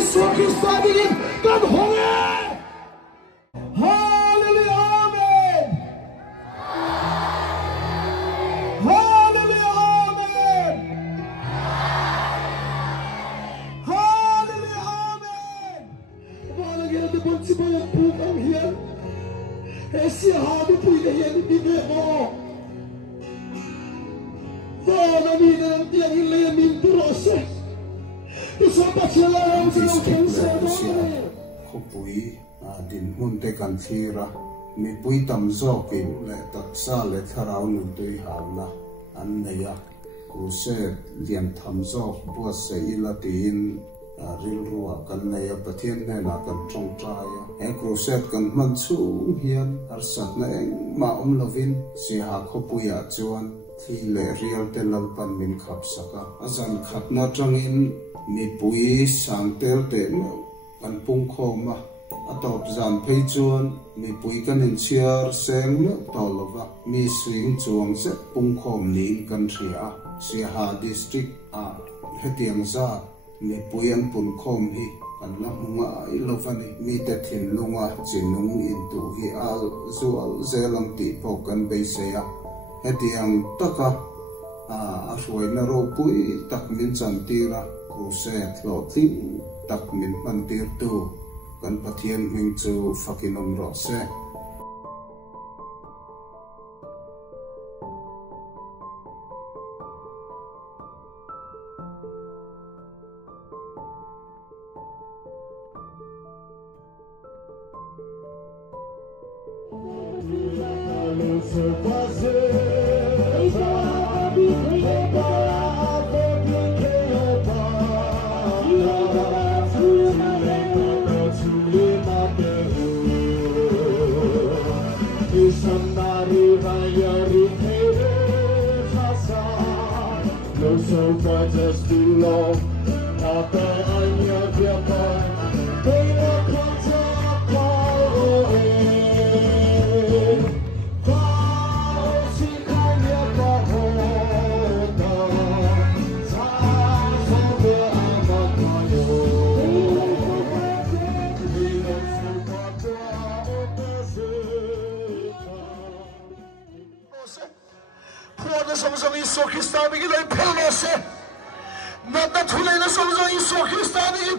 예수 그리스도 아들인 간홍해 할렐루야 아멘 할렐루야 아멘 할렐루야 아멘 Walang yan na pag sibayang bukang yan siya habi po yan ibigay mo Wala nila ng tiyang ilay minturose Isapat sila lang silang kanser Kupui din munte kan thira mi pui tam zokin le taksa le tharau nu tui hawla an neya kuse lian tham zok bua se ilatin ril ruwa kan neya pathian ne na kan trong traya e kuse kan man chu hian arsat na eng ma lovin si ha khopuya chuan thi le real te lalpan min khap saka azan khat na tangin mi pui sangtel te no kan pung khoma atop zan phei chuan mi pui kan in chiar seng no tolova mi swing chuang se pung khom ni kan thria siha district hetiang za mi pui an pun khom hi an la hunga ilovani mi te thin lunga chinung in tu hi al zual zelang ti pokan beiseya hetiang taka a hruaina ro pui tak min chantira kruse thlo thing tak min mantir tu kan pathian hming chu fakinom ro se So far just too long apa hanya biarkan bila kata kau kau sikanya kau tak sampai amat kayu bila suka kau bersihkan Puan sama-sama Yesus Kristus bikin dari pelose. Nata tulay na sama-sama Yesus Kristus bikin